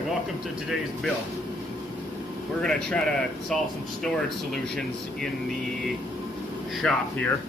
Alright, welcome to today's build. We're going to try to solve some storage solutions in the shop here.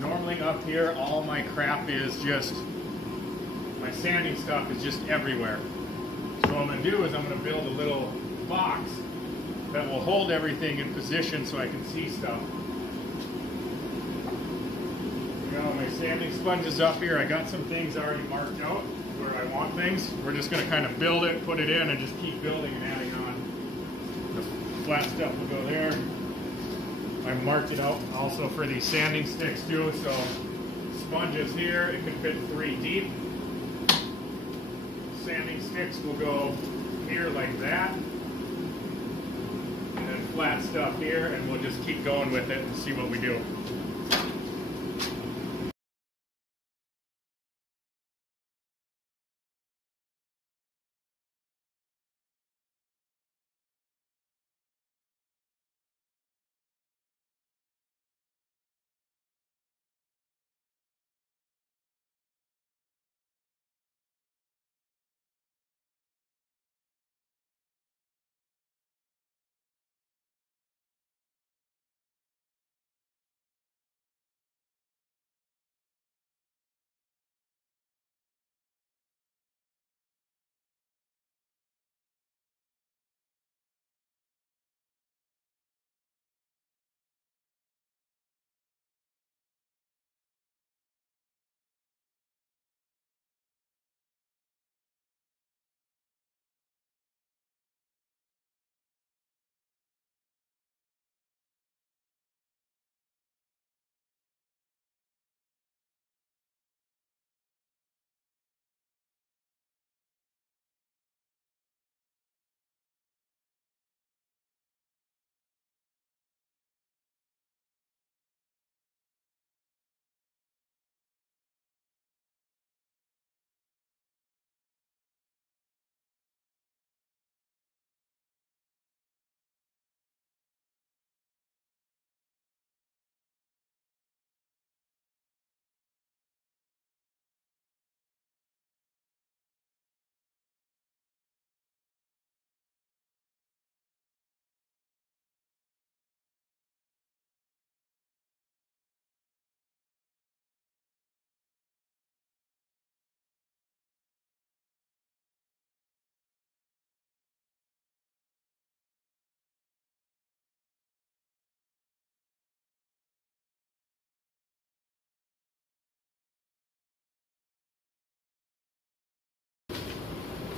Normally up here, all my crap is just, my sanding stuff is just everywhere. So what I'm going to do is I'm going to build a little box that will hold everything in position so I can see stuff. You know, my sanding sponge is up here. I got some things already marked out where I want things. We're just going to kind of build it, put it in, and just keep building and adding on. The flat stuff will go there. I marked it out also for these sanding sticks too, so sponges here, it can fit 3 deep. Sanding sticks will go here like that. And then flat stuff here, and we'll just keep going with it and see what we do.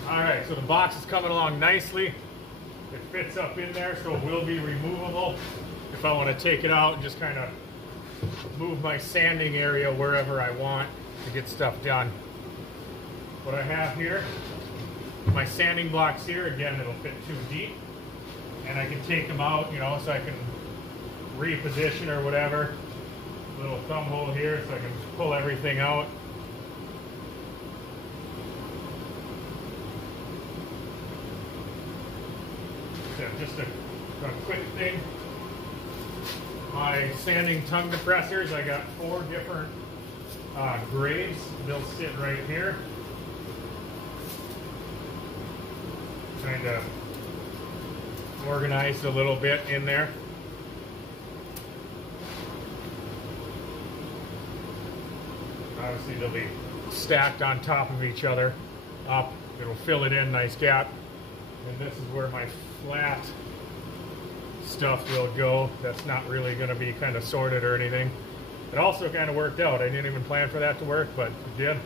Alright, so the box is coming along nicely. It fits up in there, so it will be removable if I want to take it out and just kind of move my sanding area wherever I want to get stuff done. What I have here, my sanding blocks here, again, it'll fit 2 deep. And I can take them out, you know, so I can reposition or whatever. Little thumb hole here so I can pull everything out. Just a quick thing. My sanding tongue depressors, I got 4 different grades. They'll sit right here. Kind of organized a little bit in there. Obviously they'll be stacked on top of each other. Up, it'll fill it in, nice gap. And this is where my flat stuff will go. That's not really going to be kind of sorted or anything. It also kind of worked out. I didn't even plan for that to work, but it did.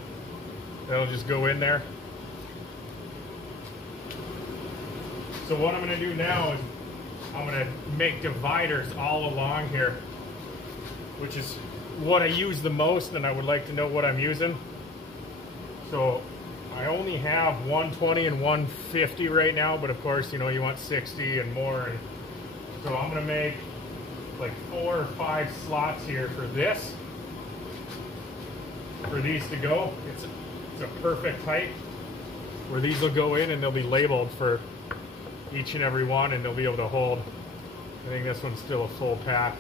That'll just go in there. So what I'm going to do now is I'm going to make dividers all along here, which is what I use the most, and I would like to know what I'm using. So I only have 120 and 150 right now, but of course, you know, you want 60 and more. And so I'm going to make like 4 or 5 slots here for this, for these to go. It's a perfect height where these will go in, and they'll be labeled for each and every one, and they'll be able to hold. I think this one's still a full pack.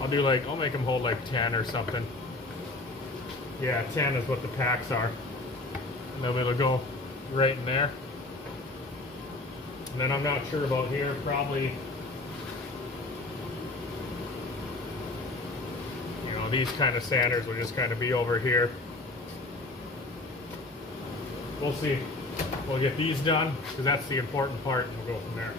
I'll make them hold like 10 or something. Yeah, 10 is what the packs are. And then it'll go right in there. And then I'm not sure about here, probably, you know, these kind of sanders will just kind of be over here. We'll see. We'll get these done, because that's the important part, and we'll go from there.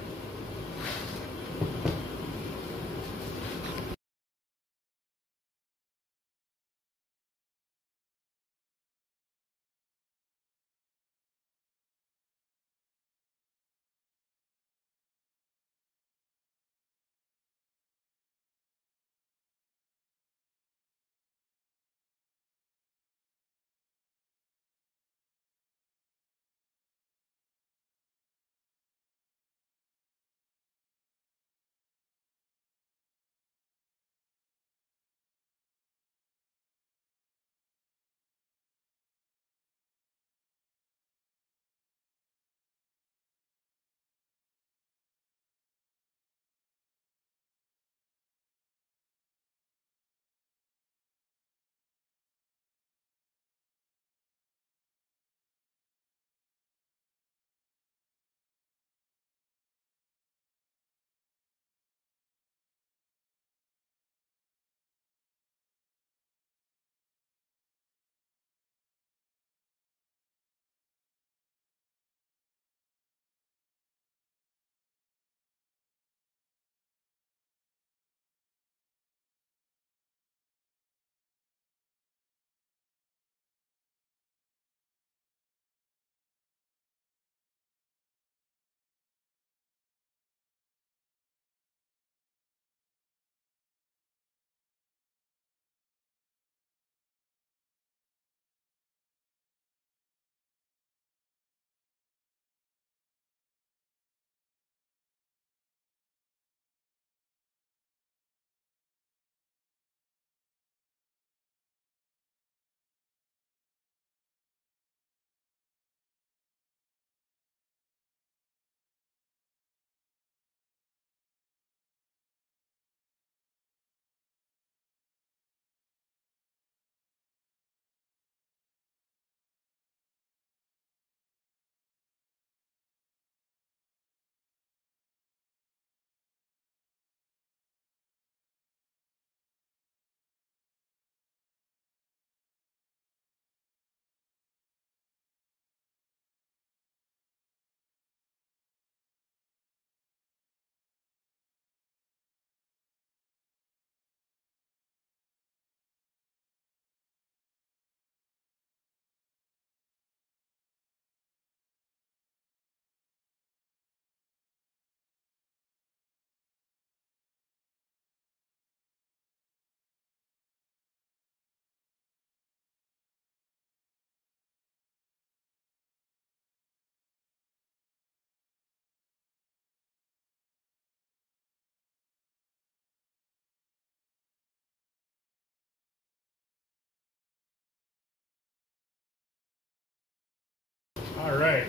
All right.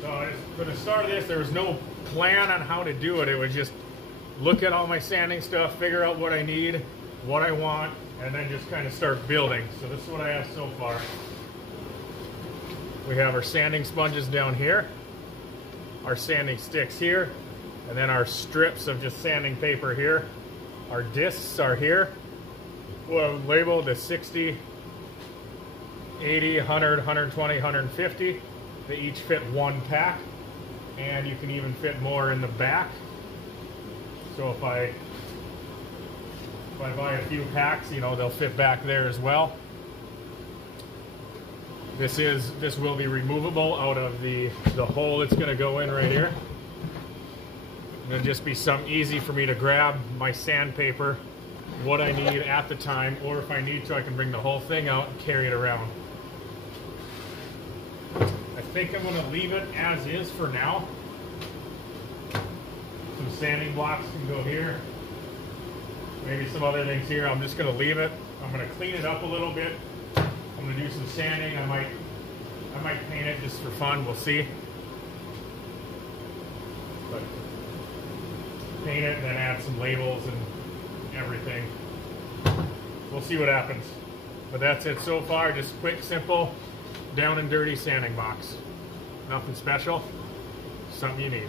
So for the start of this, there was no plan on how to do it. It was just look at all my sanding stuff, figure out what I need, what I want, and then just kind of start building. So this is what I have so far. We have our sanding sponges down here, our sanding sticks here, and then our strips of just sanding paper here. Our discs are here. We'll label the 60, 80, 100, 120, 150. They each fit one pack, and you can even fit more in the back. So if I buy a few packs, you know, they'll fit back there as well. This will be removable out of the hole it's going to go in right here. And it'll just be easy for me to grab my sandpaper, what I need at the time, or if I need to, I can bring the whole thing out and carry it around. I think I'm going to leave it as is for now. Some sanding blocks can go here. Maybe some other things here. I'm just going to leave it. I'm going to clean it up a little bit. I'm going to do some sanding. I might paint it just for fun. We'll see. But paint it and then add some labels and everything. We'll see what happens. But that's it so far. Just quick, simple. down and dirty sanding box. Nothing special, something you need.